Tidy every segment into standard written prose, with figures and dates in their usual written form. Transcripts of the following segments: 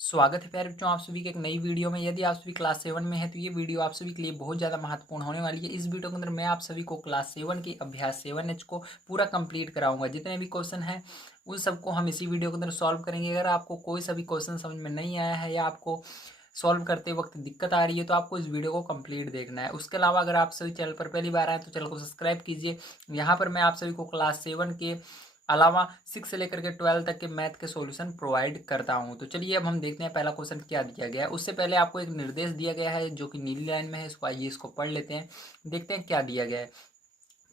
स्वागत है प्यारे बच्चों आप सभी के एक नई वीडियो में। यदि आप सभी क्लास 7 में है तो ये वीडियो आप सभी के लिए बहुत ज़्यादा महत्वपूर्ण होने वाली है। इस वीडियो के अंदर मैं आप सभी को क्लास 7 की अभ्यास 7H को पूरा कंप्लीट कराऊंगा। जितने भी क्वेश्चन हैं उन सबको हम इसी वीडियो के अंदर सॉल्व करेंगे। अगर आपको कोई सा भी क्वेश्चन समझ में नहीं आया है या आपको सॉल्व करते वक्त दिक्कत आ रही है तो आपको इस वीडियो को कंप्लीट देखना है। उसके अलावा अगर आप सभी चैनल पर पहली बार आए तो चैनल को सब्सक्राइब कीजिए। यहाँ पर मैं आप सभी को क्लास 7 के अलावा 6 से लेकर के 12 तक के मैथ के सॉल्यूशन प्रोवाइड करता हूं। तो चलिए अब हम देखते हैं पहला क्वेश्चन क्या दिया गया है। उससे पहले आपको एक निर्देश दिया गया है जो कि नीली लाइन में है। इसको आइए इसको पढ़ लेते हैं, देखते हैं क्या दिया गया है।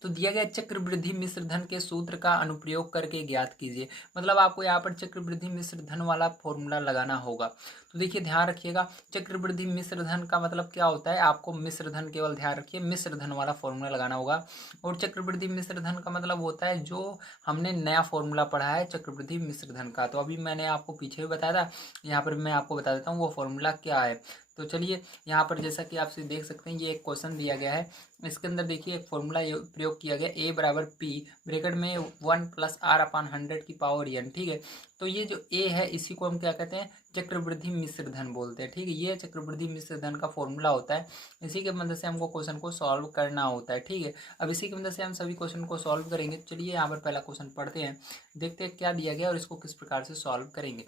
तो दिया गया चक्रवृद्धि मिश्र धन के सूत्र का अनुप्रयोग करके ज्ञात कीजिए। मतलब आपको यहाँ पर चक्रवृद्धि मिश्र धन वाला फॉर्मूला लगाना होगा। तो देखिए ध्यान रखिएगा, चक्रवृद्धि मिश्र धन का मतलब क्या होता है। आपको मिश्र धन केवल ध्यान रखिए, मिश्र धन वाला फॉर्मूला लगाना होगा। और चक्रवृद्धि मिश्र धन का मतलब होता है जो हमने नया फॉर्मूला पढ़ा है चक्रवृद्धि मिश्र धन का। तो अभी मैंने आपको पीछे भी बताया था, यहाँ पर मैं आपको बता देता हूँ वो फॉर्मूला क्या है। तो चलिए यहाँ पर जैसा कि आप देख सकते हैं ये एक क्वेश्चन दिया गया है। इसके अंदर देखिए एक फॉर्मूला प्रयोग किया गया, ए बराबर पी ब्रैकेट में 1+r/100 की पावर n। ठीक है, तो ये जो ए है इसी को हम क्या कहते हैं, चक्रवृद्धि मिश्र धन बोलते हैं। ठीक है, ये चक्रवृद्धि मिश्र धन का फॉर्मूला होता है। इसी के मदद से हमको क्वेश्चन को सॉल्व करना होता है। ठीक है, अब इसी की मदद से हम सभी क्वेश्चन को सॉल्व करेंगे। चलिए यहाँ पर पहला क्वेश्चन पढ़ते हैं, देखते हैं क्या दिया गया और इसको किस प्रकार से सॉल्व करेंगे।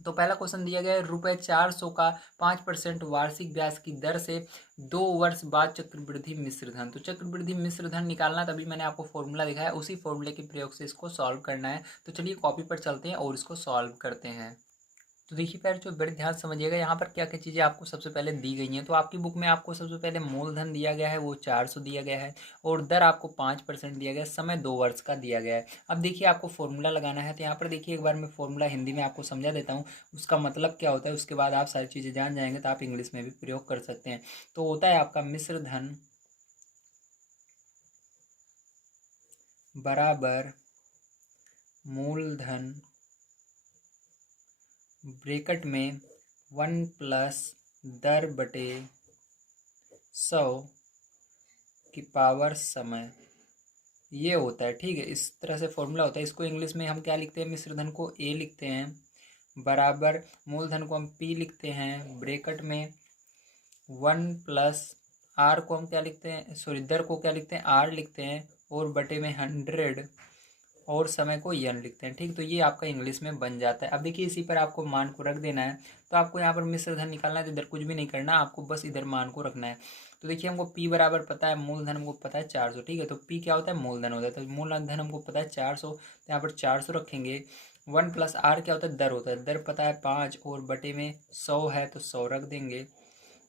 तो पहला क्वेश्चन दिया गया है, ₹400 का 5% वार्षिक ब्याज की दर से 2 वर्ष बाद चक्रवृद्धि मिश्र धन। तो चक्रवृद्धि मिश्र धन निकालना, तभी मैंने आपको फॉर्मूला दिखाया, उसी फॉर्मूले के प्रयोग से इसको सॉल्व करना है। तो चलिए कॉपी पर चलते हैं और इसको सॉल्व करते हैं। तो देखिए प्यारे जो बड़े ध्यान समझिएगा, यहाँ पर क्या क्या चीज़ें आपको सबसे पहले दी गई हैं। तो आपकी बुक में आपको सबसे पहले मूलधन दिया गया है, वो 400 दिया गया है और दर आपको 5% दिया गया है, समय 2 वर्ष का दिया गया है। अब देखिए आपको फॉर्मूला लगाना है। तो यहाँ पर देखिए एक बार मैं फॉर्मूला हिंदी में आपको समझा देता हूँ, उसका मतलब क्या होता है। उसके बाद आप सारी चीज़ें जान जाएंगे तो आप इंग्लिश में भी प्रयोग कर सकते हैं। तो होता है आपका मिश्र धन बराबर मूलधन ब्रैकेट में 1 + दर बटे 100 की पावर समय, ये होता है। ठीक है, इस तरह से फॉर्मूला होता है। इसको इंग्लिश में हम क्या लिखते हैं, मिश्र धन को ए लिखते हैं बराबर मूलधन को हम पी लिखते हैं ब्रैकेट में 1+r को हम क्या लिखते हैं, सॉरी दर को क्या लिखते हैं, आर लिखते हैं और बटे में 100 और समय को यन लिखते हैं। ठीक, तो ये आपका इंग्लिश में बन जाता है। अब देखिए इसी पर आपको मान को रख देना है। तो आपको यहाँ पर मिश्र धन निकालना है तो इधर कुछ भी नहीं करना, आपको बस इधर मान को रखना है। तो देखिए हमको पी बराबर पता है, मूलधन हमको पता है 400। ठीक है, तो पी क्या होता है, मूलधन होता है। तो मूलधन हमको पता है 400, तो यहाँ पर 400 रखेंगे। 1+r क्या होता है, दर होता है। दर पता है 5 और बटे में 100 है तो 100 रख देंगे।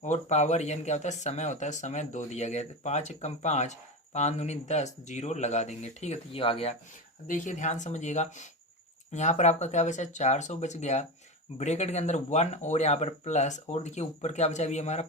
और पावर यन क्या होता है, समय होता है। समय 2 दिया गया है, 5 एकम 5, 5 दूनी 10, जीरो लगा देंगे। ठीक है, तो ये आ गया। अब देखिए ध्यान समझिएगा, यहाँ पर आपका क्या बचा, 400 बच गया ब्रैकेट के अंदर 1 और यहाँ पर प्लस, और देखिए ऊपर क्या बचा, अभी हमारा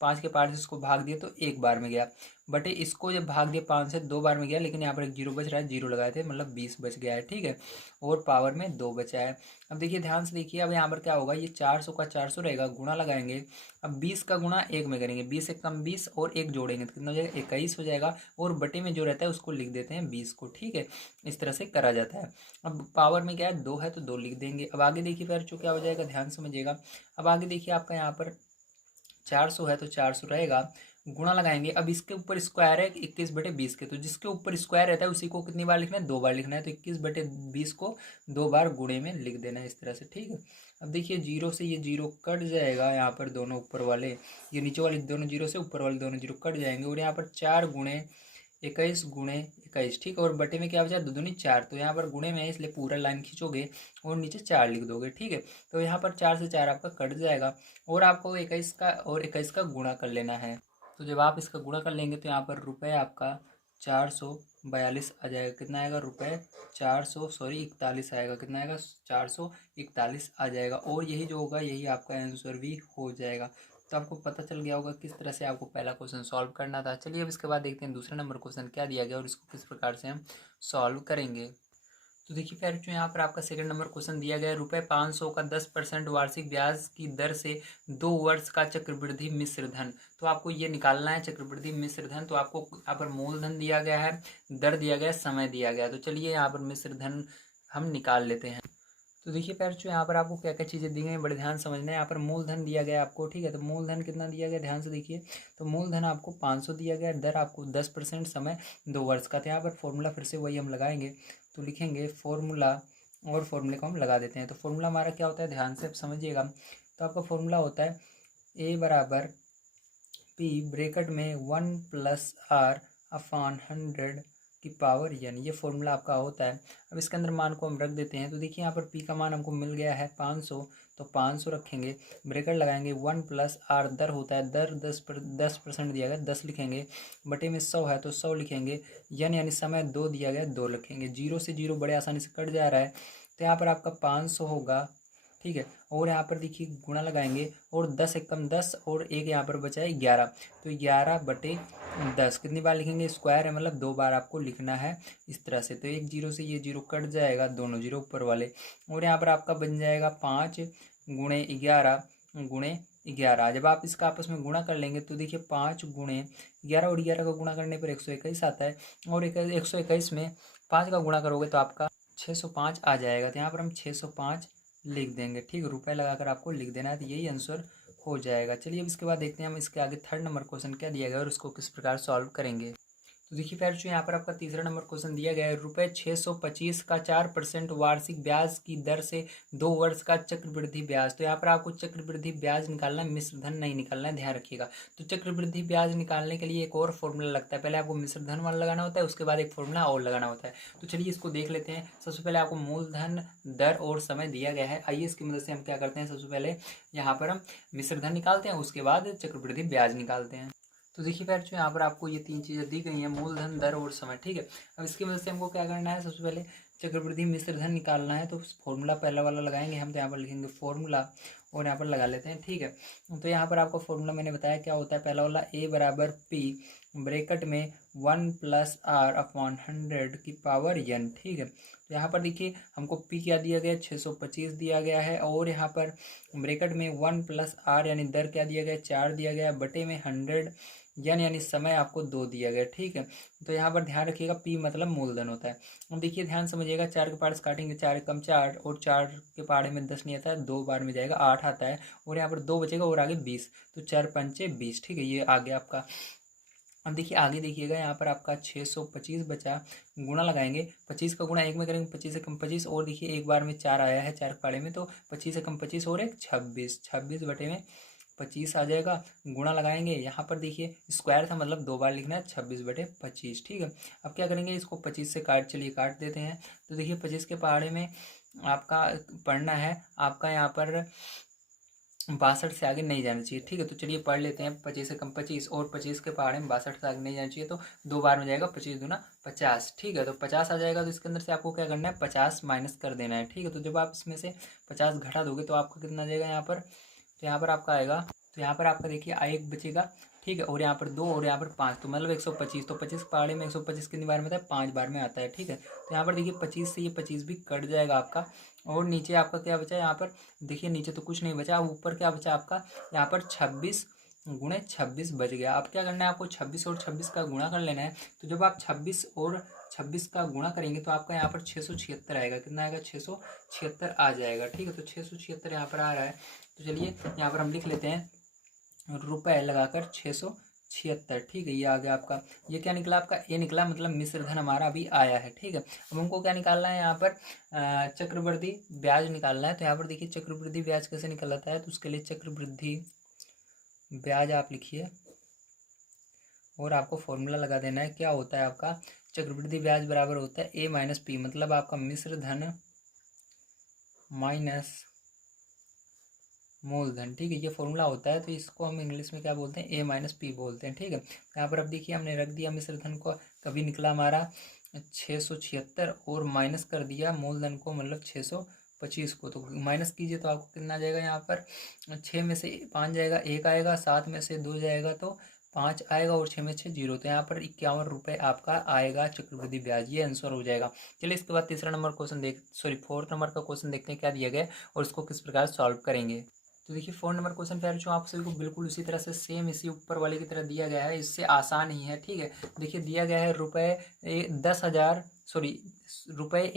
5 के पार्ट से इसको भाग दिया तो एक बार में गया, बटे इसको जब भाग दिया 5 से 2 बार में गया, लेकिन यहाँ पर एक जीरो बच रहा है, जीरो लगाए थे मतलब 20 बच गया है। ठीक है, और पावर में 2 बचा है। अब देखिए ध्यान से देखिए, अब यहाँ पर क्या होगा, ये 400 का 400 रहेगा, गुणा लगाएंगे। अब 20 का गुणा 1 में करेंगे, 20 एकम 20 और 1 जोड़ेंगे तो कितना हो जाएगा, 21 हो जाएगा। और बटे में जो रहता है उसको लिख देते हैं 20 को। ठीक है, इस तरह से करा जाता है। अब पावर में क्या है, 2 है तो 2 लिख देंगे। अब आगे देखिए फिर क्या हो जाएगा, ध्यान समझिएगा। अब आगे देखिए आपका यहाँ पर 400 है तो 400 रहेगा, गुणा लगाएंगे। अब इसके ऊपर स्क्वायर है 21/20 के, तो जिसके ऊपर स्क्वायर रहता है उसी को कितनी बार लिखना है, 2 बार लिखना है। तो 21/20 को 2 बार गुणे में लिख देना है इस तरह से। ठीक है, अब देखिए जीरो से ये जीरो कट जाएगा, यहाँ पर दोनों ऊपर वाले, ये नीचे वाले दोनों जीरो से ऊपर वाले दोनों जीरो कट जाएंगे। और यहाँ पर 4 गुणे 21 गुणे 21। ठीक, और बटे में क्या बचा, 2 दूनी 4, तो यहाँ पर गुणे में है इसलिए पूरा लाइन खींचोगे और नीचे 4 लिख दोगे। ठीक है, तो यहाँ पर 4 से 4 आपका कट जाएगा और आपको 21 का और 21 का गुणा कर लेना है। तो जब आप इसका गुणा कर लेंगे तो यहाँ पर रुपये आपका 442 आ जाएगा। कितना आएगा, रुपये 400 सॉरी 41 आएगा। कितना आएगा, 441 आ जाएगा। और यही जो होगा यही आपका आंसर भी हो जाएगा। तो आपको पता चल गया होगा किस तरह से आपको पहला क्वेश्चन सॉल्व करना था। चलिए अब इसके बाद देखते हैं दूसरे नंबर क्वेश्चन क्या दिया गया और इसको किस प्रकार से हम सॉल्व करेंगे। तो देखिए प्यारे बच्चों, यहाँ पर आपका सेकंड नंबर क्वेश्चन दिया गया है, ₹500 का 10% वार्षिक ब्याज की दर से 2 वर्ष का चक्रवृद्धि मिश्र धन। तो आपको ये निकालना है चक्रवृद्धि मिश्र धन। तो आपको यहाँ पर मूलधन दिया गया है, दर दिया गया है, समय दिया गया है। तो चलिए यहाँ पर मिश्र धन हम निकाल लेते हैं। तो देखिए बच्चों यहाँ पर आपको क्या क्या चीज़ें दी गई हैं, बड़े ध्यान समझना है। यहाँ पर मूलधन दिया गया है आपको, ठीक है। तो मूलधन कितना दिया गया, ध्यान से देखिए। तो मूलधन आपको 500 दिया गया, दर आपको 10%, समय 2 वर्ष का। तो यहाँ पर फॉर्मूला फिर से वही हम लगाएंगे, तो लिखेंगे फॉर्मूला, और फॉर्मूले को हम लगा देते हैं। तो फॉर्मूला हमारा क्या होता है, ध्यान से आप समझिएगा। तो आपका फॉर्मूला होता है ए बराबर पी ब्रैकेट में 1+r/100 की पावर n, ये फॉर्मूला आपका होता है। अब इसके अंदर मान को हम रख देते हैं। तो देखिए यहाँ पर p का मान हमको मिल गया है 500, तो 500 रखेंगे, ब्रैकेट लगाएंगे, 1+r, दर होता है, दर 10% दिया गया, 10 लिखेंगे, बटे में 100 है तो 100 लिखेंगे, n यानी समय 2 दिया गया, 2 लिखेंगे। 0 से 0 बड़े आसानी से कट जा रहा है, तो यहाँ पर आपका 500 होगा, ठीक है। और यहाँ पर देखिए गुणा लगाएंगे, और 10 एकम 10, और एक यहाँ पर बचा है 11, तो 11/10 कितनी बार लिखेंगे, स्क्वायर है मतलब 2 बार आपको लिखना है इस तरह से। तो एक 0 से ये 0 कट जाएगा, दोनों 0 ऊपर वाले, और यहाँ पर आपका बन जाएगा 5 गुणे 11 गुणे 11। जब आप इसका आपस में गुणा कर लेंगे तो देखिए 5 गुणे 11 और 11 का गुणा करने पर 121 आता है, और 121 में 5 का गुणा करोगे तो आपका 605 आ जाएगा। तो यहाँ पर हम 605 लिख देंगे, ठीक। रुपए लगाकर आपको लिख देना है, तो यही आंसर हो जाएगा। चलिए अब इसके बाद देखते हैं हम इसके आगे थर्ड नंबर क्वेश्चन क्या दिया गया और उसको किस प्रकार सॉल्व करेंगे। तो देखिए बच्चों यहाँ पर आपका तीसरा नंबर क्वेश्चन दिया गया है, रुपये 625 का 4% वार्षिक ब्याज की दर से 2 वर्ष का चक्रवृद्धि ब्याज। तो यहाँ पर आपको चक्रवृद्धि ब्याज निकालना है, मिश्र धन नहीं निकालना है, ध्यान रखिएगा। तो चक्रवृद्धि ब्याज निकालने के लिए एक और फॉर्मूला लगता है, पहले आपको मिश्र धन वाला लगाना होता है, उसके बाद एक फॉर्मूला और लगाना होता है। तो चलिए इसको देख लेते हैं। सबसे पहले आपको मूलधन, दर और समय दिया गया है। आइए इसकी मदद से हम क्या करते हैं, सबसे पहले यहाँ पर हम मिश्र धन निकालते हैं, उसके बाद चक्रवृद्धि ब्याज निकालते हैं। तो देखिए बच्चों यहाँ पर आपको ये 3 चीज़ें दी गई हैं, मूलधन, दर और समय, ठीक है। अब इसकी मदद से हमको क्या करना है, सबसे पहले चक्रवृद्धि मिश्र धन निकालना है। तो फॉर्मूला पहला वाला लगाएंगे हम, तो यहाँ पर लिखेंगे फॉर्मूला, और यहाँ पर लगा लेते हैं, ठीक है। तो यहाँ पर आपको फॉर्मूला मैंने बताया क्या होता है, पहला वाला ए बराबर पी ब्रैकेट में 1+r/100 की पावर n, ठीक है। तो यहाँ पर देखिए हमको पी क्या दिया गया, 625 दिया गया है, और यहाँ पर ब्रैकेट में 1+r यानी दर क्या दिया गया, 4 दिया गया, बटे में 100 यानी समय आपको 2 दिया गया, ठीक है। तो यहाँ पर ध्यान रखिएगा, पी मतलब मूलधन होता है। अब देखिए ध्यान समझिएगा, 4 के पार्ट्स काटेंगे, 4 एकम 4, और 4 के पहाड़े में 10 नहीं आता है, 2 बार में जाएगा, 8 आता है, और यहाँ पर 2 बचेगा, और आगे 20, तो 4 पंचे 20, ठीक है। ये आ गया आपका। अब देखिए आगे देखिएगा, यहाँ पर आपका 625 बचा, गुणा लगाएंगे, 25 का गुणा 1 में करेंगे, 25 एकम 25, और देखिए एक बार में 4 आया है 4 के पाड़े में, तो 25 एकम 25 और एक 26, 26 बटे में 25 आ जाएगा। गुणा लगाएंगे, यहाँ पर देखिए स्क्वायर था मतलब 2 बार लिखना है, 26/25, ठीक है। अब क्या करेंगे, इसको 25 से चलिए काट देते हैं। तो देखिए 25 के पहाड़े में आपका पढ़ना है आपका यहाँ पर 62 से आगे नहीं जाना चाहिए, ठीक है। तो चलिए पढ़ लेते हैं, 25 एकम 25, और 25 के पहाड़े में 62 से आगे नहीं जाना चाहिए, तो 2 बार में जाएगा, 25 दूना 50, ठीक है। तो 50 आ जाएगा, तो इसके अंदर से आपको क्या करना है, 50 माइनस कर देना है, ठीक है। तो जब आप इसमें से 50 घटा दोगे तो आपका कितना आ जाएगा यहाँ पर, तो यहाँ पर आपका आएगा, तो यहाँ पर आपका देखिए एक बचेगा, ठीक है, और यहाँ पर 2, और यहाँ पर 5, तो मतलब 125। तो 25 पहाड़े में 125 कितनी बार में आता है, 5 बार में आता है, ठीक है। तो यहाँ पर देखिए 25 से ये 25 भी कट जाएगा आपका, और नीचे आपका क्या बचा, यहाँ पर देखिए नीचे तो कुछ नहीं बचा, ऊपर क्या बचा आपका, यहाँ पर 26 गुणे 26 बच गया। अब क्या करना है, आपको 26 और 26 का गुणा कर लेना है। तो जब आप 26 और 26 का गुणा करेंगे तो आपका यहाँ पर 676 आएगा, कितना आएगा, 676 आ जाएगा, ठीक है। तो 676 यहाँ पर आ रहा है। तो चलिए यहाँ पर हम लिख लेते हैं, रुपए लगाकर 676, ठीक है। ये आ गया आपका, ये क्या निकला आपका, ए निकला, मतलब मिश्र धन हमारा अभी आया है, ठीक है। अब हमको क्या निकालना है, यहाँ पर चक्रवृद्धि ब्याज निकालना है। तो यहाँ पर देखिए चक्रवृद्धि ब्याज कैसे निकलता है, तो उसके लिए चक्रवृद्धि ब्याज आप लिखिए, और आपको फॉर्मूला लगा देना है, क्या होता है आपका, चक्रवृद्धि ब्याज बराबर होता है ए माइनस पी, मतलब आपका मिश्र धन माइनस मूलधन, ठीक है। ये फॉर्मूला होता है, तो इसको हम इंग्लिश में क्या बोलते हैं, ए माइनस पी बोलते हैं, ठीक है। यहाँ पर अब देखिए हमने रख दिया मिश्र धन को, कभी निकला हमारा 676, और माइनस कर दिया मूलधन को, मतलब 625 को। तो माइनस कीजिए तो आपको कितना जाएगा, यहाँ पर 6 में से 5 जाएगा, 1 आएगा, 7 में से 2 जाएगा तो 5 आएगा, और 6 में 6 0, तो यहाँ पर 51 रुपये आपका आएगा चक्रवृद्धि ब्याज, ये आंसर हो जाएगा। चलिए इसके बाद तीसरा नंबर क्वेश्चन फोर्थ नंबर का क्वेश्चन देखते हैं क्या दिया गया और इसको किस प्रकार सॉल्व करेंगे। तो देखिए 4 नंबर क्वेश्चन पे जो आप सभी को बिल्कुल उसी तरह से सेम इसी ऊपर वाले की तरह दिया गया है, इससे आसान ही है। ठीक है, देखिए दिया गया है रुपये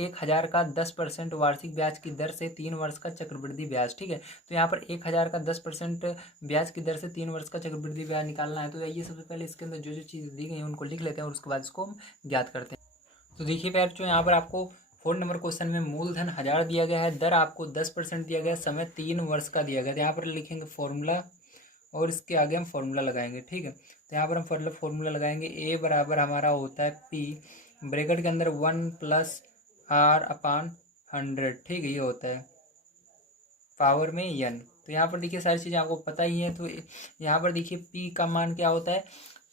1000 का 10% वार्षिक ब्याज की दर से 3 वर्ष का चक्रवृद्धि ब्याज। ठीक है, तो यहाँ पर 1000 का 10% ब्याज की दर से 3 वर्ष का चक्रवृद्धि ब्याज निकालना है। तो आइए सबसे पहले इसके अंदर जो जो चीज़ दी गई है उनको लिख लेते हैं और उसके बाद इसको हम ज्ञात करते हैं। तो देखिए जो यहाँ पर आपको 4 नंबर क्वेश्चन में मूलधन 1000 दिया गया है, दर आपको 10% दिया गया है, समय 3 वर्ष का दिया गया है। यहाँ पर लिखेंगे फॉर्मूला और इसके आगे हम फॉर्मूला लगाएंगे। ठीक है, तो यहाँ पर हम फॉर्मूला लगाएंगे। ए बराबर हमारा होता है पी, ब्रैकेट के अंदर 1+r/100। ठीक है, ये होता है पावर में n। तो यहाँ पर देखिए सारी चीज़ें आपको पता ही है। तो यहाँ पर देखिए p का मान क्या होता है,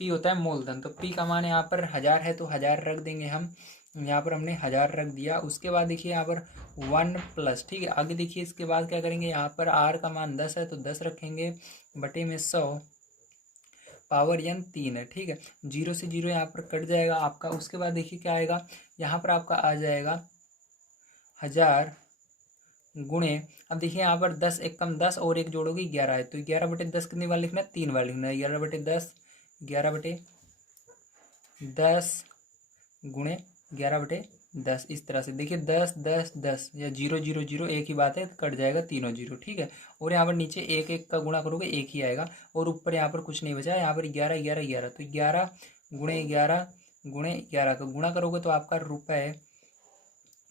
p होता है मूलधन। तो p का मान यहाँ पर 1000 है तो 1000 रख देंगे हम, यहाँ पर हमने 1000 रख दिया। उसके बाद देखिए यहाँ पर 1+। ठीक है, आगे देखिए इसके बाद क्या करेंगे, यहाँ पर r का मान 10 है तो 10 रखेंगे बटे में 100, पावर n 3 है। ठीक है, 0 से 0 यहाँ पर कट जाएगा आपका। उसके बाद देखिए क्या आएगा, यहाँ पर आपका आ जाएगा 1000 गुणे, अब देखिए यहाँ पर 10 एक कम 10 और एक जोड़ोगे 11 है, तो 11/10 कितनी बार लिखना है, 3 बार लिखना है। 11/10 11/10 गुणे 11/10 इस तरह से। देखिए 10 10 10 या 0 0 0 एक ही बात है, कट जाएगा तीनों 0। ठीक है, और यहाँ पर नीचे एक एक का गुणा करोगे एक ही आएगा, और ऊपर यहाँ पर कुछ नहीं बचा, यहाँ पर 11 11 11। तो 11 गुणे 11 गुणे 11 का गुणा करोगे तो आपका रुपये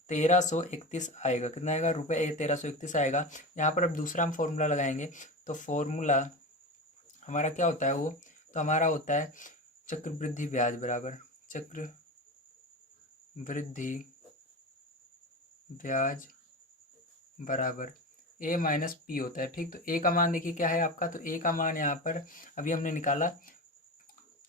1331 आएगा। कितना आएगा, रुपये 1331 आएगा। यहाँ पर अब दूसरा हम फॉर्मूला लगाएंगे। तो फॉर्मूला हमारा क्या होता है वो, तो हमारा होता है चक्रवृद्धि ब्याज बराबर चक्रवृद्धि ब्याज बराबर a माइनस पी होता है। ठीक, तो a का मान देखिए क्या है आपका, तो a का मान यहाँ पर अभी हमने निकाला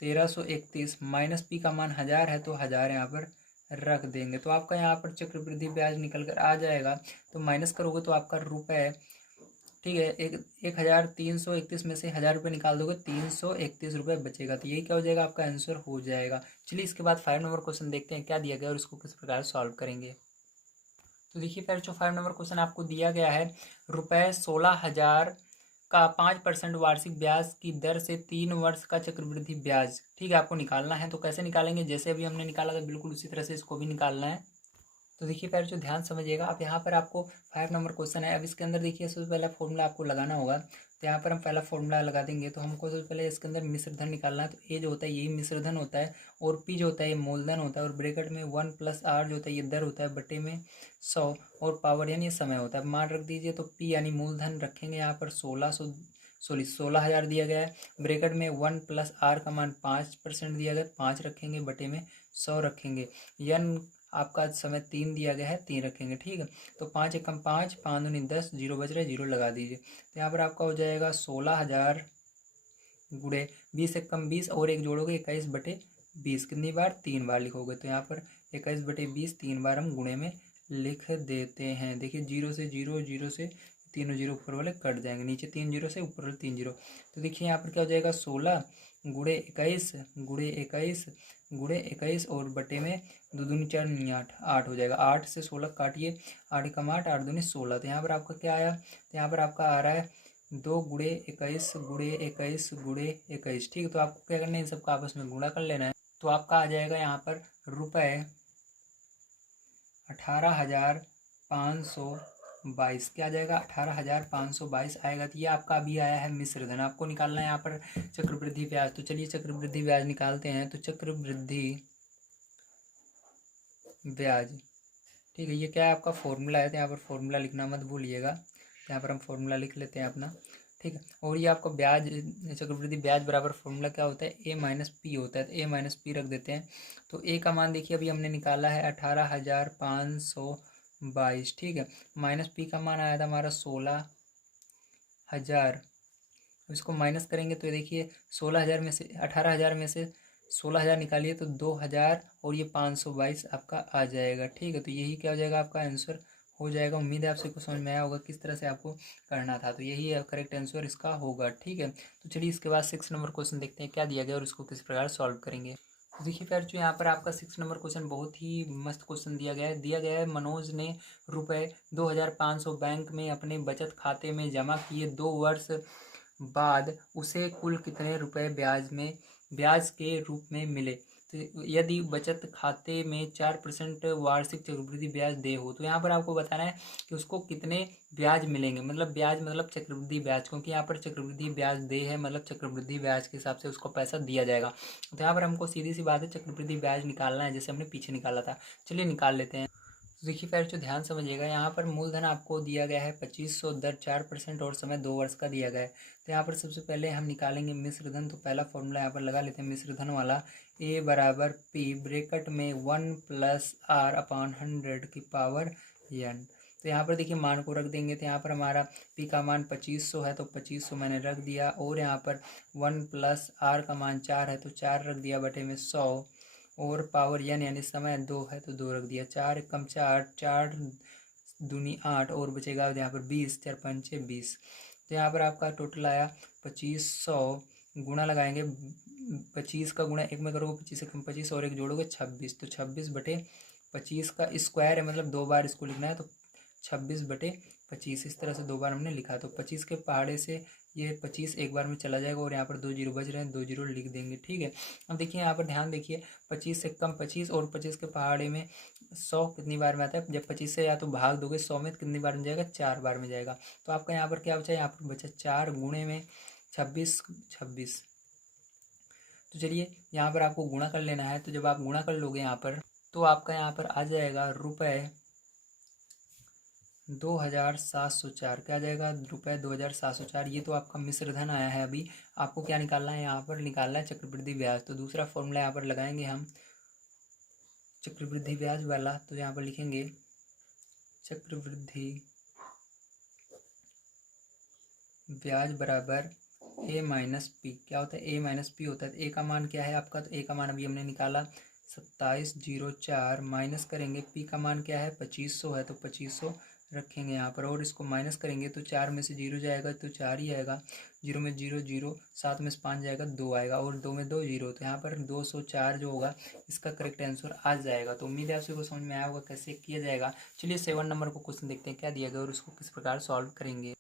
1331 माइनस पी का मान 1000 है तो 1000 यहाँ पर रख देंगे। तो आपका यहाँ पर चक्रवृद्धि ब्याज निकल कर आ जाएगा। तो माइनस करोगे तो आपका रुपये, ठीक है, 1331 में से 1000 रुपये निकाल दोगे 331 रुपये बचेगा। तो यही क्या हो जाएगा, आपका आंसर हो जाएगा। चलिए इसके बाद 5 नंबर क्वेश्चन देखते हैं क्या दिया गया और इसको किस प्रकार सॉल्व करेंगे। तो देखिए फिर जो 5 नंबर क्वेश्चन आपको दिया गया है, रुपये 16,000 का 5% वार्षिक ब्याज की दर से 3 वर्ष का चक्रवृद्धि ब्याज, ठीक है, आपको निकालना है। तो कैसे निकालेंगे, जैसे अभी हमने निकाला था बिल्कुल उसी तरह से इसको भी निकालना है। तो देखिए पहले जो ध्यान समझिएगा आप, यहाँ पर आपको 5 नंबर क्वेश्चन है। अब इसके अंदर देखिए सबसे पहला फॉर्मूला आपको लगाना होगा। तो यहाँ पर हम पहला फॉर्मूला लगा देंगे। तो हमको सबसे पहले इसके अंदर मिश्रधन निकालना है। तो ए जो होता है यही मिश्रधन होता है, और पी जो होता है ये मूलधन होता है, और ब्रैकेट में 1+r जो होता है ये दर होता है बटे में 100, और पावर यानी ये समय होता है। मान रख दीजिए। तो पी यानी मूलधन रखेंगे यहाँ पर 16,000 दिया गया है। ब्रैकेट में 1+r का मान 5% दिया गया, 5 रखेंगे बटे में 100 रखेंगे। यन आपका समय 3 दिया गया है, 3 रखेंगे। ठीक है, तो 5 एकम 5, 5 दूनी 10, 0 बच रहा है, 0 लगा दीजिए। तो यहाँ पर आपका हो जाएगा 16,000 गुणे 20 एकम 20 और एक जोड़ोगे 21/20, कितनी बार, 3 बार लिखोगे। तो यहाँ पर 21/20 3 बार हम गुणे में लिख देते हैं। देखिए 0 से 0, 0 से तीनों 0 ऊपर वाले कट जाएंगे, नीचे 3 0 से ऊपर वाले 3 0। तो देखिए यहाँ पर क्या हो जाएगा, 16 गुणे 21 गुणे 21 गुणे 21 और बटे में 2 दूनी 4 नहीं 8, 8 हो जाएगा। 8 से 16 काटिए, 8 एकम 8, 8 दूनी 16। तो यहाँ पर आपका क्या आया, तो यहाँ पर आपका आ रहा है 2 गुणे 21 गुणे 21 गुणे 21। ठीक है, तो आपको क्या करना है, इन सबका आपस में गुणा कर लेना है। तो आपका आ जाएगा यहाँ पर रुपये 18,522। क्या आ जाएगा, 18,522 आएगा। तो ये आपका अभी आया है मिश्रधन, आपको निकालना है यहाँ पर चक्रवृद्धि ब्याज। तो चलिए चक्रवृद्धि ब्याज निकालते हैं। तो चक्रवृद्धि ब्याज, ठीक है, ये क्या है आपका फॉर्मूला है। तो यहाँ पर फॉर्मूला लिखना मत भूलिएगा। यहाँ पर हम फॉर्मूला लिख लेते हैं अपना। ठीक है, और ये आपका ब्याज चक्रवृद्धि ब्याज बराबर फॉर्मूला क्या होता है, a माइनस पी होता है। तो a माइनस पी रख देते हैं। तो a का मान देखिए अभी हमने निकाला है 18,522। ठीक है, माइनस पी का मान आया था हमारा 16,000। इसको माइनस करेंगे तो देखिए 16,000 में से 18,000 में से 16,000 निकालिए तो 2,000 और ये 522 आपका आ जाएगा। ठीक है, तो यही क्या हो जाएगा, आपका आंसर हो जाएगा। उम्मीद है आप सबको समझ में आया होगा किस तरह से आपको करना था। तो यही करेक्ट आंसर इसका होगा। ठीक है, तो चलिए इसके बाद 6 नंबर क्वेश्चन देखते हैं क्या दिया गया और इसको किस प्रकार सॉल्व करेंगे। देखिए फ्रेंड्स, जो यहाँ पर आपका 6 नंबर क्वेश्चन बहुत ही मस्त क्वेश्चन दिया गया है। मनोज ने रुपए 2500 बैंक में अपने बचत खाते में जमा किए, 2 वर्ष बाद उसे कुल कितने रुपए ब्याज के रूप में मिले। तो यदि बचत खाते में 4% वार्षिक चक्रवृद्धि ब्याज दे हो, तो यहाँ पर आपको बताना है कि उसको कितने ब्याज मिलेंगे। मतलब ब्याज मतलब चक्रवृद्धि ब्याज, क्योंकि यहाँ पर चक्रवृद्धि ब्याज दे है, मतलब चक्रवृद्धि ब्याज के हिसाब से उसको पैसा दिया जाएगा। तो यहाँ पर हमको सीधी सी बात है, चक्रवृद्धि ब्याज निकालना है, जैसे हमने पीछे निकाला था। चलिए निकाल लेते हैं। तो देखिए फ्रेंड्स, जो ध्यान समझिएगा, यहाँ पर मूलधन आपको दिया गया है 2500, दर 4% और समय 2 वर्ष का दिया गया है। तो यहाँ पर सबसे पहले हम निकालेंगे मिश्र धन। तो पहला फॉर्मूला यहाँ पर लगा लेते हैं मिश्र धन वाला, ए बराबर पी ब्रेकेट में 1+r/100 की पावर n। तो यहाँ पर देखिए मान को रख देंगे। तो यहाँ पर हमारा पी का मान 2500 है, तो 2500 मैंने रख दिया, और यहाँ पर 1+r का मान 4 है, तो 4 रख दिया बटे में 100, और पावर n यानी समय 2 है, तो 2 रख दिया। 4 कम 4, 4 दूनी 8, और बचेगा यहाँ पर 20, 4 पंचे 20। तो यहाँ पर आपका टोटल आया 2500, गुणा लगाएंगे 25 का गुणा 1 में करोगे 25 से कम 25, और 1 जोड़ोगे 26, तो 26 बटे 25 का स्क्वायर है, मतलब 2 बार इसको लिखना है, तो 26 बटे 25 इस तरह से 2 बार हमने लिखा। तो 25 के पहाड़े से ये 25 एक बार में चला जाएगा, और यहाँ पर 2 जीरो बच रहे हैं, 2 जीरो लिख देंगे। ठीक है, अब देखिए यहाँ पर ध्यान देखिए, 25 से कम 25, और 25 के पहाड़े में 100 कितनी बार में आता है, जब 25 से या तो भाग दोगे 100 में, कितनी बार में जाएगा, 4 बार में जाएगा। तो आपका यहाँ पर क्या बचा, यहाँ पर बचा 4 गुणे में 26 26। तो चलिए यहाँ पर आपको गुणा कर लेना है। तो जब आप गुणा कर लोगे यहाँ पर, तो आपका यहाँ पर आ जाएगा रुपए 2704। क्या आ जाएगा, रुपए 2704। ये तो आपका मिश्र धन आया है। अभी आपको क्या निकालना है, यहाँ पर निकालना है चक्रवृद्धि ब्याज। तो दूसरा फॉर्मूला यहाँ पर लगाएंगे हम चक्रवृद्धि ब्याज वाला। तो यहाँ पर लिखेंगे चक्रवृद्धि ब्याज बराबर ए माइनस पी। क्या होता है, ए माइनस पी होता है। तो ए का मान क्या है आपका, तो ए का मान अभी हमने निकाला 2704, माइनस करेंगे पी का मान क्या है 2500 है, तो 2500 रखेंगे यहाँ पर, और इसको माइनस करेंगे तो 4 में से 0 जाएगा तो 4 ही आएगा, 0 में 0 0, 7 में से 5 जाएगा 2 आएगा, और 2 में 2 0। तो यहाँ पर 204 जो होगा इसका करेक्ट आंसर आ जाएगा। तो उम्मीद है आप सभी को समझ में आया होगा कैसे किया जाएगा। चलिए 7 नंबर को क्वेश्चन देखते हैं क्या दिया गया और उसको किस प्रकार सॉल्व करेंगे।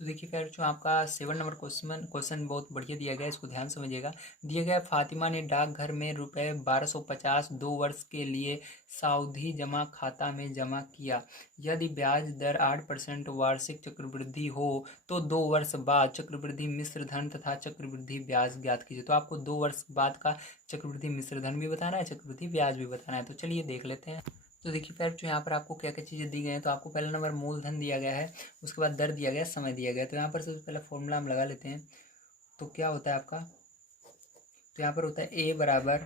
तो देखिए फ्रेंड्स, जो आपका 7 नंबर क्वेश्चन बहुत बढ़िया दिया गया है, इसको ध्यान समझिएगा। दिया गया है, फातिमा ने डाकघर में रुपए 1250 2 वर्ष के लिए सावधि जमा खाता में जमा किया। यदि ब्याज दर 8% वार्षिक चक्रवृद्धि हो, तो 2 वर्ष बाद चक्रवृद्धि मिश्र धन तथा चक्रवृद्धि ब्याज ज्ञात कीजिए। तो आपको 2 वर्ष बाद का चक्रवृद्धि मिश्र धन भी बताना है, चक्रवृद्धि ब्याज भी बताना है। तो चलिए देख लेते हैं। तो देखिए फ्रेंड्स, जो यहाँ पर आपको क्या क्या चीज़ें दी गई हैं। तो आपको पहला नंबर मूलधन दिया गया है, उसके बाद दर दिया गया है, समय दिया गया है। तो यहाँ पर सबसे पहला फॉर्मूला हम लगा लेते हैं। तो क्या होता है आपका, तो यहाँ पर होता है ए बराबर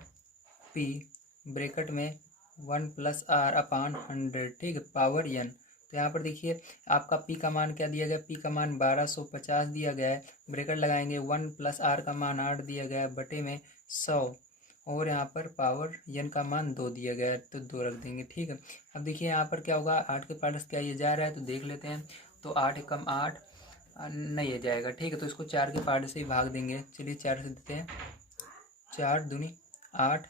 पी ब्रेकेट में 1+r/100, ठीक है, पावर n। तो यहाँ पर देखिए आपका पी का मान क्या दिया गया, पी का मान 1250 दिया गया है, ब्रेकेट लगाएंगे 1+r का मान 8 दिया गया है बटे में 100, और यहाँ पर पावर n का मान 2 दिया गया है, तो 2 रख देंगे। ठीक है, अब देखिए यहाँ पर क्या होगा, 8 के पार्ट क्या ये जा रहा है, तो देख लेते हैं। तो 8 कम 8 नहीं ये जाएगा। ठीक है, तो इसको 4 के पार्ट से ही भाग देंगे। चलिए 4 से देते हैं, 4 दूनी 8,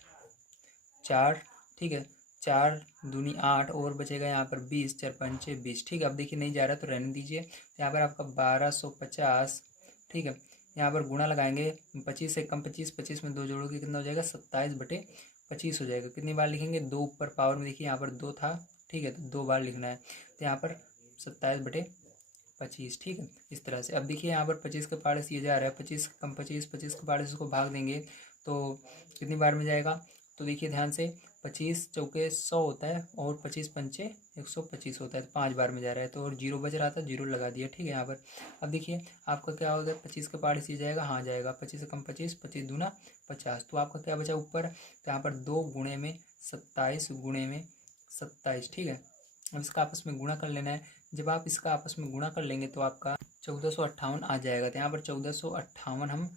4, ठीक है, 4 दूनी 8, और बचेगा यहाँ पर 20, 4 पंचे 20। ठीक है, अब देखिए नहीं जा रहा तो रहने दीजिए। तो यहाँ पर आपका 1250, ठीक है, यहाँ पर गुणा लगाएंगे 25 से कम 25, 25 में 2 जोड़ोगे कितना हो जाएगा 27 बटे 25 हो जाएगा। कितनी बार लिखेंगे, 2 ऊपर पावर में देखिए यहाँ पर 2 था, ठीक है, तो 2 बार लिखना है। तो यहाँ पर 27 बटे 25, ठीक है, इस तरह से। अब देखिए यहाँ पर 25 के पार से ये जा रहा है, 25 कम 25, 25 के पार से इसको भाग देंगे तो कितनी बार में जाएगा। तो देखिए ध्यान से, 25 चौके 100 होता है, और 25 पंचे 125 होता है, तो 5 बार में जा रहा है। तो और 0 बच रहा था, 0 लगा दिया। ठीक है, यहाँ पर अब देखिए आपका क्या होगा, 25 के पार से जाएगा, हाँ जाएगा, 25 से कम 25, 25 दूना 50। तो आपका क्या बचा ऊपर, तो यहाँ पर 2 गुणे में 27 गुणे में 27, ठीक है। अब इसका आपस में गुणा कर लेना है। जब आप इसका आपस में गुणा कर लेंगे तो आपका 1458 आ जाएगा। तो यहाँ पर 1458 हम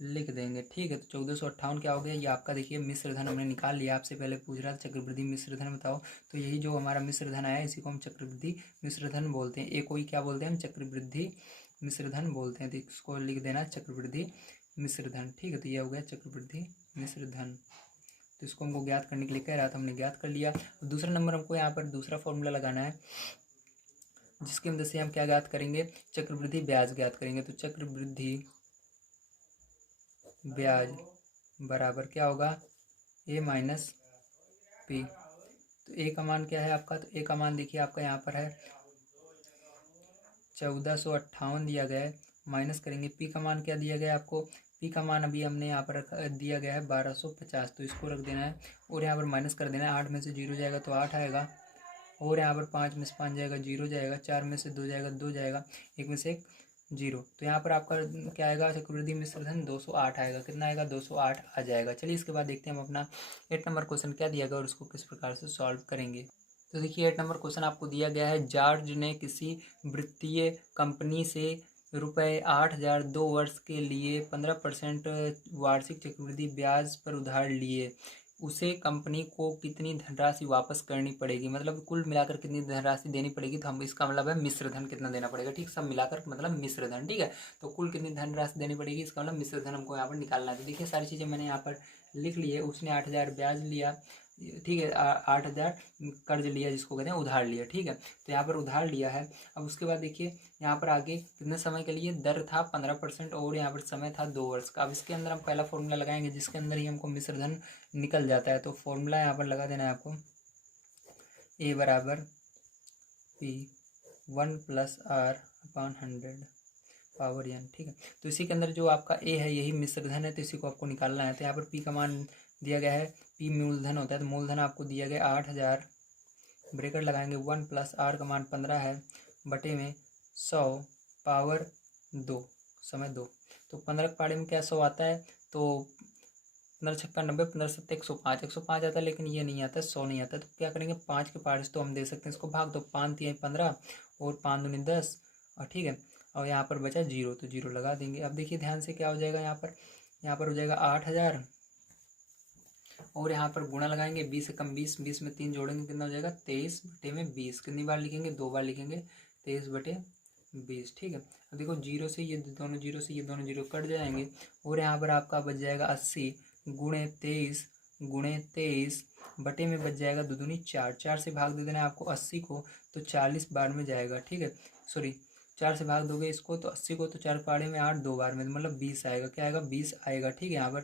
लिख देंगे। ठीक है, तो 1458 क्या हो गया, ये आपका देखिए मिश्र धन हमने निकाल लिया। आपसे पहले पूछ रहा था चक्रवृद्धि मिश्र धन बताओ, तो यही जो हमारा मिश्र धन आया इसी को हम चक्रवृद्धि मिश्र धन बोलते हैं। एक कोई क्या बोलते हैं हम, चक्रवृद्धि मिश्र धन बोलते हैं। तो इसको लिख देना चक्रवृद्धि मिश्र धन। ठीक है, तो ये हो गया चक्रवृद्धि मिश्र धन। तो इसको हमको ज्ञात करने के लिए कह रहा था, हमने ज्ञात कर लिया। दूसरा नंबर हमको यहाँ पर दूसरा फॉर्मूला लगाना है, जिसकी मदद से हम क्या ज्ञात करेंगे, चक्रवृद्धि ब्याज ज्ञात करेंगे। तो चक्रवृद्धि ब्याज बराबर क्या होगा, ए माइनस पी। तो ए का मान क्या है आपका, तो ए का मान देखिए आपका यहाँ पर है 1458 दिया गया है, माइनस करेंगे पी का मान क्या दिया गया है आपको, पी का मान अभी हमने यहाँ पर दिया गया है 1250, तो इसको रख देना है और यहाँ पर माइनस कर देना है। 8 में से 0 जाएगा तो 8 आएगा, और यहाँ पर 5 में से 5 जाएगा 0 जाएगा, 4 में से 2 जाएगा 2 जाएगा, 1 में से 1 0। तो यहाँ पर आपका क्या आएगा, चक्रवृद्धि मिश्रधन 208 आएगा। कितना आएगा, 208 आ जाएगा। चलिए इसके बाद देखते हैं हम अपना 8 नंबर क्वेश्चन क्या दिया गया और उसको किस प्रकार से सॉल्व करेंगे। तो देखिए 8 नंबर क्वेश्चन आपको दिया गया है, जॉर्ज ने किसी वित्तीय कंपनी से ₹8,000 2 वर्ष के लिए 15% वार्षिक चक्रवृद्धि ब्याज पर उधार लिए। उसे कंपनी को कितनी धनराशि वापस करनी पड़ेगी, मतलब कुल मिलाकर कितनी धनराशि देनी पड़ेगी। तो हम इसका मतलब है मिश्रधन कितना देना पड़ेगा, ठीक, सब मिलाकर मतलब मिश्रधन, ठीक है। तो कुल कितनी धनराशि देनी पड़ेगी, इसका मतलब मिश्रधन हमको यहाँ पर निकालना है। तो देखिए सारी चीज़ें मैंने यहाँ पर लिख ली है। उसने 8,000 ब्याज लिया, ठीक है, 8,000 कर्ज लिया, जिसको कहते हैं उधार लिया, ठीक है। तो यहाँ पर उधार लिया है। अब उसके बाद देखिए यहाँ पर आगे कितने समय के लिए, दर था 15% और यहाँ पर समय था 2 वर्ष का। अब इसके अंदर हम पहला फॉर्मूला लगाएंगे, जिसके अंदर ही हमको मिश्रधन निकल जाता है। तो फॉर्मूला यहाँ पर लगा देना है आपको, ए बराबर पी 1 + r/100 पावर n, ठीक है। तो इसी के अंदर जो आपका ए है यही मिश्रधन है, तो इसी को आपको निकालना है। तो यहाँ पर पी का मान दिया गया है, पी मूलधन होता है, तो मूलधन आपको दिया गया 8,000, ब्रैकेट लगाएंगे 1 + r का मान 15 है, बटे में 100 पावर 2 समय 2। तो 15 के पहाड़े में क्या 100 आता है, तो 15 छक्का 90, 15 7 105, 105 आता है, लेकिन ये नहीं आता, 100 नहीं आता। तो क्या करेंगे, 5 के पहाड़े से तो हम दे सकते हैं इसको भाग, तो 5 × 15 और 5 दूनी 10, और ठीक है। और यहाँ पर बचा 0, तो 0 लगा देंगे। अब देखिए ध्यान से क्या हो जाएगा, यहाँ पर हो जाएगा 8,000, और यहाँ पर गुणा लगाएंगे 20 से कम 20, 20 में 3 जोड़ेंगे कितना हो जाएगा, 23/20। कितनी बार लिखेंगे, 2 बार लिखेंगे, 23/20, ठीक है। अब देखो 0 से ये दोनों 0 से ये दोनों 0 कट जाएंगे, और यहाँ पर आपका बच जाएगा 80 × 23 बटे में बच जाएगा 2 दूनी 4, 4 से भाग दे देना है आपको 80 को, तो 40 बार में जाएगा, ठीक है। सॉरी 4 से भाग दोगे इसको तो 80 को, तो 4 पहाड़े में 8 2 बार में, मतलब 20 आएगा। क्या आएगा, 20 आएगा, ठीक है। यहाँ पर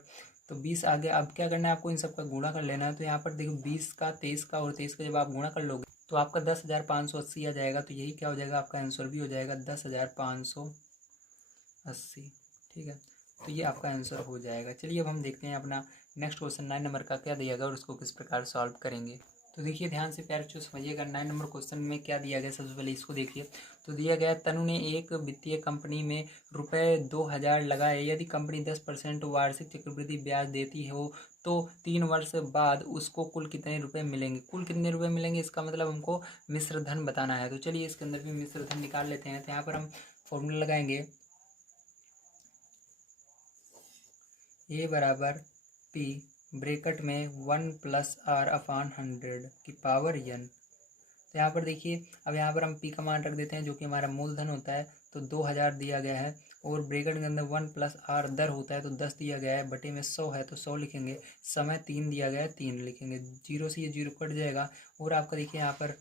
तो 20 आ गया। अब क्या करना है आपको, इन सब का गुणा कर लेना है। तो यहाँ पर देखो 20 का 23 का और 23 का जब आप गुणा कर लोगे तो आपका 10,580 आ जाएगा। तो यही क्या हो जाएगा, आपका आंसर भी हो जाएगा 10,580, ठीक है। तो ये आपका आंसर हो जाएगा। चलिए अब हम देखते हैं अपना नेक्स्ट क्वेश्चन 9 नंबर का क्या दिया गया और उसको किस प्रकार सॉल्व करेंगे। तो देखिए ध्यान से प्यार बच्चों समझिएगा, 9 नंबर क्वेश्चन में क्या दिया गया, सबसे पहले इसको देखिए। तो दिया गया, तनु ने एक वित्तीय कंपनी में ₹2,000 लगाए। यदि कंपनी 10% वार्षिक चक्रवृद्धि ब्याज देती हो तो 3 वर्ष बाद उसको कुल कितने रुपए मिलेंगे। कुल कितने रुपए मिलेंगे, इसका मतलब हमको मिश्रधन बताना है। तो चलिए इसके अंदर भी मिश्रधन निकाल लेते हैं। तो यहाँ पर हम फॉर्मूला लगाएंगे, ए बराबर पी ब्रैकेट में 1 + r/100 की पावर n। तो यहाँ पर देखिए, अब यहाँ पर हम पी का मान रख देते हैं, जो कि हमारा मूलधन होता है। तो 2,000 दिया गया है, और ब्रैकेट के अंदर 1 + r दर होता है, तो 10 दिया गया है, बटे में 100 है तो 100 लिखेंगे। समय 3 दिया गया है, 3 लिखेंगे। 0 से ये 0 कट जाएगा, और आपका देखिए यहाँ पर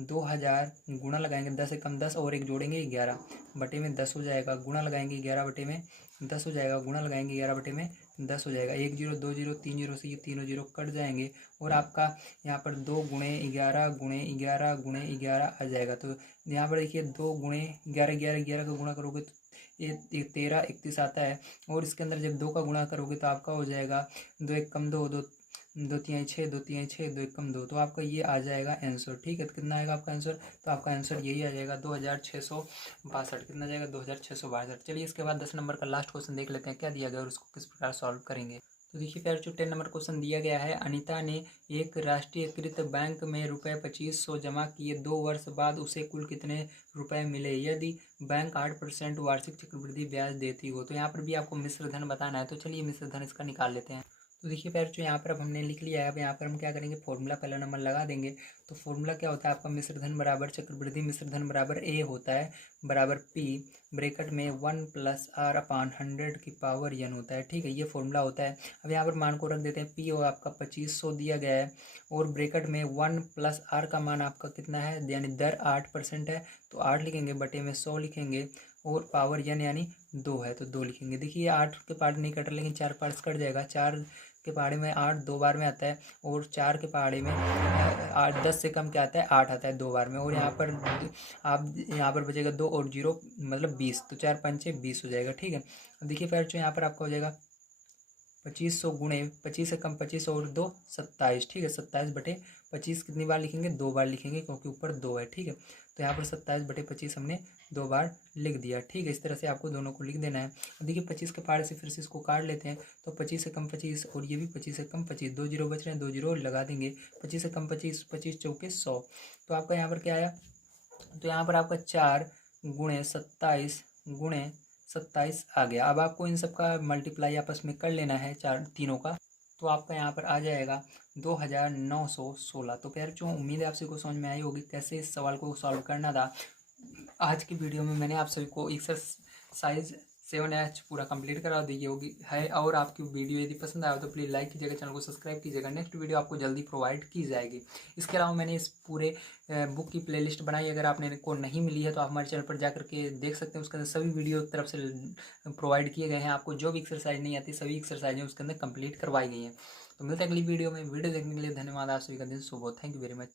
2,000 गुणा लगाएंगे 10 से कम 10 और 1 जोड़ेंगे 11 बटे में 10 हो जाएगा। गुणा लगाएंगे 11 बटे में 10 हो जाएगा, गुणा लगाएंगे 11 बटे में 10 हो जाएगा। 1 0 2 0 3 0 से ये तीनों 0 कट जाएंगे, और आपका यहाँ पर 2 × 11 × 11 × 11 आ जाएगा। तो यहाँ पर देखिए 2 × 11 11 11 का गुणा करोगे तो ये 13 31 आता है, और इसके अंदर जब 2 का गुणा करोगे तो आपका हो जाएगा 2 1 कम 2 2 2 3 6 2 3 6 2 1 कम 2, तो आपका ये आ जाएगा आंसर, ठीक है। तो कितना आएगा आपका आंसर, तो आपका आंसर यही आ जाएगा 2,662। कितना जाएगा, 2,662। चलिए इसके बाद 10 नंबर का लास्ट क्वेश्चन देख लेते हैं क्या दिया गया और उसको किस प्रकार सॉल्व करेंगे। तो देखिए प्यार, जो 10 नंबर क्वेश्चन दिया गया है, अनीता ने एक राष्ट्रीयकृत बैंक में ₹2500 जमा किए, 2 वर्ष बाद उसे कुल कितने रुपए मिले यदि बैंक 8% वार्षिक चक्रवृद्धि ब्याज देती हो। तो यहाँ पर भी आपको मिश्रधन बताना है। तो चलिए मिश्रधन इसका निकाल लेते हैं। तो देखिए बच्चों यहाँ पर अब हमने लिख लिया है। अब यहाँ पर हम क्या करेंगे, फॉर्मूला पहला नंबर लगा देंगे। तो फॉर्मूला क्या होता है आपका, मिश्र धन बराबर चक्रवृद्धि मिश्र धन बराबर ए होता है बराबर पी ब्रैकेट में 1+r/100 की पावर n होता है। ठीक है, ये फॉर्मूला होता है। अब यहाँ पर मान को रख देते हैं, पी और आपका 2500 दिया गया है और ब्रैकेट में 1+r का मान आपका कितना है, यानी दर 8% है तो 8 लिखेंगे, बटे में 100 लिखेंगे और पावर n यानी 2 है तो 2 लिखेंगे। देखिए 8 के पार्ट नहीं कट रहे, लेकिन 4 पार्ट्स कट जाएगा। 4 के पहाड़े में 8 2 बार में आता है और 4 के पहाड़े में 10 से कम क्या आता है, 8 आता है 2 बार में। और यहाँ पर आप यहाँ पर बचेगा 2 और 0 मतलब 20, तो 4 पंचे 20 हो जाएगा। ठीक है, अब देखिए फिर जो यहाँ पर आपका हो जाएगा 2500 गुणे 25 से कम 25 और 2 27। ठीक है, 27/25 कितनी बार लिखेंगे, 2 बार लिखेंगे क्योंकि ऊपर 2 है। ठीक है, तो यहाँ पर 27/25 हमने 2 बार लिख दिया। ठीक है, इस तरह से आपको दोनों को लिख देना है। अब देखिए 25 के पहाड़े से फिर से इसको काट लेते हैं। तो 25 से कम 25 और ये भी 25 से कम 25, 2 जीरो बच रहे हैं, 2 जीरो लगा देंगे। 25 से कम 25, 25 चौके 100। तो आपका यहाँ पर क्या आया, तो यहाँ पर आपका 4 गुणे 27 गुणे 27 आ गया। अब आपको इन सब का मल्टीप्लाई आपस में कर लेना है, चार तीनों का, तो आपका यहाँ पर आ जाएगा 2916। तो प्यार जो उम्मीद है आप सभी को समझ में आई होगी कैसे इस सवाल को सॉल्व करना था। आज की वीडियो में मैंने आप सभी को एक्सरसाइज 7H पूरा कंप्लीट करा दी होगी है। और आपकी वीडियो यदि पसंद आया तो प्लीज़ लाइक कीजिएगा, चैनल को सब्सक्राइब कीजिएगा। नेक्स्ट वीडियो आपको जल्दी प्रोवाइड की जाएगी। इसके अलावा मैंने इस पूरे बुक की प्लेलिस्ट बनाई, अगर आपने को नहीं मिली है तो आप हमारे चैनल पर जाकर के देख सकते हैं। उसके अंदर सभी वीडियो तरफ से प्रोवाइड किए गए हैं। आपको जो भी एक्सरसाइज नहीं आती सभी एक्सरसाइजें उसके अंदर कंप्लीट करवाई गई हैं। तो मिलते हैं अगली वीडियो में। वीडियो देखने के लिए धन्यवाद। आप सभी का दिन शुभ हो। Thank you very much.